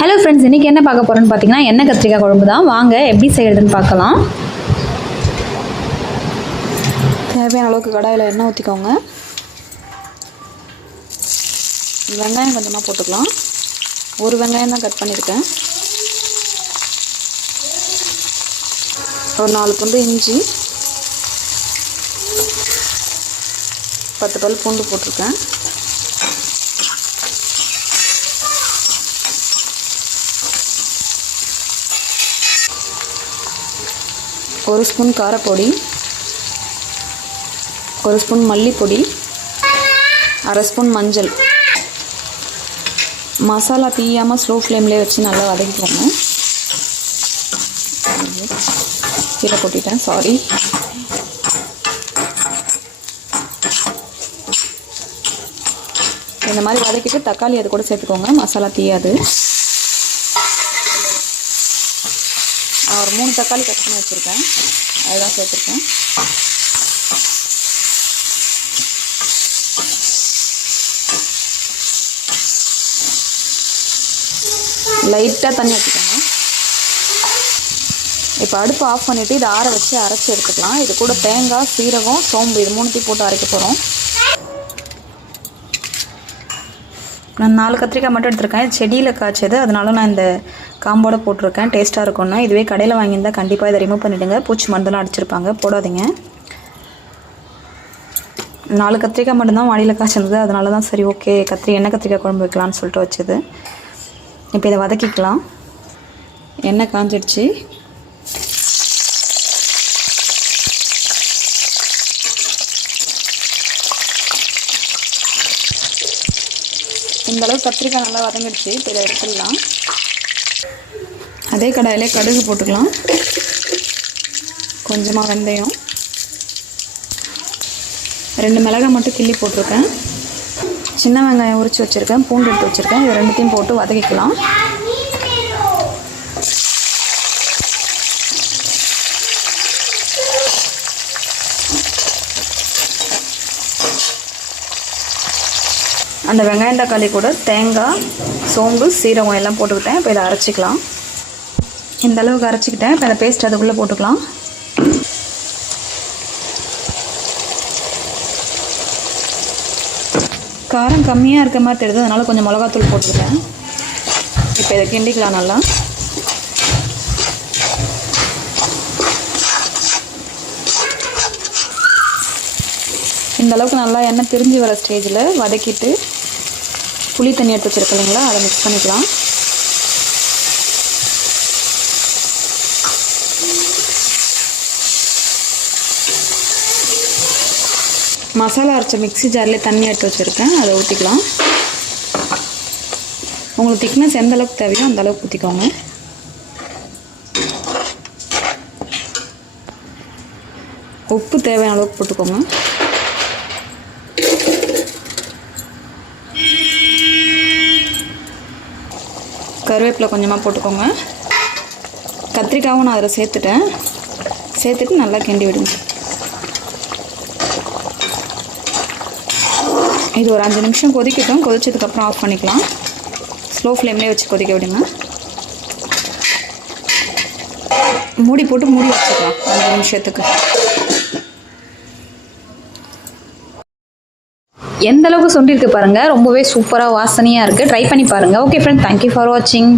Hello friends இன்றைக்கி என்ன பார்க்க போகிறோன்னு பார்த்தீங்கன்னா எண்ணெய் கத்திரிக்காய் குழம்பு தான். வாங்க எப்படி செய்கிறதுன்னு பார்க்கலாம். தேவையான அளவுக்கு கடாயில் எண்ணெய் ஊற்றிக்கோங்க வெங்காயம் கொஞ்சமாக போட்டுக்கலாம். ஒரு வெங்காயம் தான் கட் பண்ணியிருக்கேன். ஒரு நாலு துண்டு இஞ்சி பத்து பல் பூண்டு போட்டிருக்கேன். ஒரு ஸ்பூன் காரப்பொடி ஒரு ஸ்பூன் மல்லிப்பொடி அரை ஸ்பூன் மஞ்சள். மசாலா தீயாமல் ஸ்லோ ஃப்ளேம்லேயே வச்சு நல்லா வதக்கிக்கோங்க. கீழே கொட்டிட்டேன் சாரி இந்த மாதிரி வதக்கிட்டு தக்காளி அது கூட சேர்த்துக்கோங்க மசாலா தீயாது. நான் ஒரு மூணு தக்காளி கட் பண்ணி வச்சுருக்கேன். அதுதான் சேர்த்துருக்கேன். லைட்டாக தண்ணி வச்சுக்கோங்க இப்போ அடுப்பு ஆஃப் பண்ணிவிட்டு இதை ஆற வச்சு அரைச்சி எடுத்துக்கலாம். இது கூட தேங்காய் சீரகம் சோம்பு இது மூணுத்தையும் போட்டு அரைக்க போகிறோம் நான் நாலு கத்திரிக்காய் மட்டும் எடுத்திருக்கேன். செடியில் காய்ச்சது. அதனால நான் இந்த காம்போட போட்டிருக்கேன். டேஸ்ட்டாக இருக்கும்னா இதுவே கடையில் வாங்கியிருந்தால் கண்டிப்பாக இதை ரிமூவ் பண்ணிவிடுங்க பூச்சி மருந்தெல்லாம் அடிச்சிருப்பாங்க. போடாதீங்க. நாலு கத்திரிக்காய் மட்டும்தான் வாடியில் காய்ச்சிருந்தது. அதனால தான் சரி ஓகே கத்திரி எண்ணெய் கத்திரிக்காய் குழம்பு வைக்கலான்னு சொல்லிட்டு வச்சது. இப்போ இதை வதக்கிக்கலாம். எண்ணெய் காஞ்சிடுச்சு. இந்தளவு கத்திரிக்காய் நல்லா வதங்கிடுச்சு. இப்போ இதை எடுத்துடலாம். அதே கடாயிலே கடுகு போட்டுக்கலாம். கொஞ்சமாக வெந்தயம். ரெண்டு மிளகாய் மட்டும் கிள்ளி போட்டிருக்கேன். சின்ன வெங்காயம் உரித்து வச்சுருக்கேன். பூண்டு எடுத்து வச்சுருக்கேன். இது ரெண்டுத்தையும் போட்டு வதக்கிக்கலாம். அந்த வெங்காயம் தக்காளி கூட தேங்காய் சோம்பு சீரகம் எல்லாம் போட்டுக்கிட்டேன். இப்போ இதை அரைச்சிக்கலாம். இந்த அளவுக்கு அரைச்சிக்கிட்டேன். இப்போ இந்த பேஸ்ட் அதுக்குள்ளே போட்டுக்கலாம். காரம் கம்மியாக இருக்க மாதிரி தெரியுது. அதனால் கொஞ்சம் மிளகாத்தூள் போட்டுக்கிட்டேன். இப்போ இதை கிண்டிக்கலாம் நல்லா. இந்த அளவுக்கு நல்லா எண்ணெய் திரிஞ்சு வர ஸ்டேஜில் வதக்கிட்டு புளி தண்ணி எடுத்து வச்சுருக்க இல்லைங்களா? அதை மிக்ஸ் பண்ணிக்கலாம். மசாலா அரைச்ச மிக்ஸி ஜார்லேயே தண்ணி எடுத்து வச்சுருக்கேன். அதை ஊற்றிக்கலாம் உங்களுக்கு திக்னஸ் எந்த அளவுக்கு தேவையோ அந்த அளவுக்கு ஊற்றிக்கோங்க உப்பு தேவையான அளவுக்கு போட்டுக்கோங்க. கருவேப்பிலை கொஞ்சமாக போட்டுக்கோங்க. கத்திரிக்காவும் நான் அதில் சேர்த்துட்டேன். சேர்த்துட்டு நல்லா கிண்டி விடுங்க. இது ஒரு அஞ்சு நிமிஷம் கொதிக்கட்டும். கொதிச்சதுக்கப்புறம் ஆஃப் பண்ணிக்கலாம். ஸ்லோ ஃப்ளேம்லேயே வச்சு கொதிக்க விடுங்க. மூடி போட்டு மூடி வச்சுக்கலாம். அஞ்சு நிமிஷத்துக்கு. எந்த அளவுக்கு சொல்லியிருக்கு பாருங்கள் ரொம்பவே சூப்பராக வாசனையாக இருக்குது ட்ரை பண்ணி பாருங்கள் ஓகே ஃப்ரெண்ட் தேங்க்யூ ஃபார் வாட்சிங்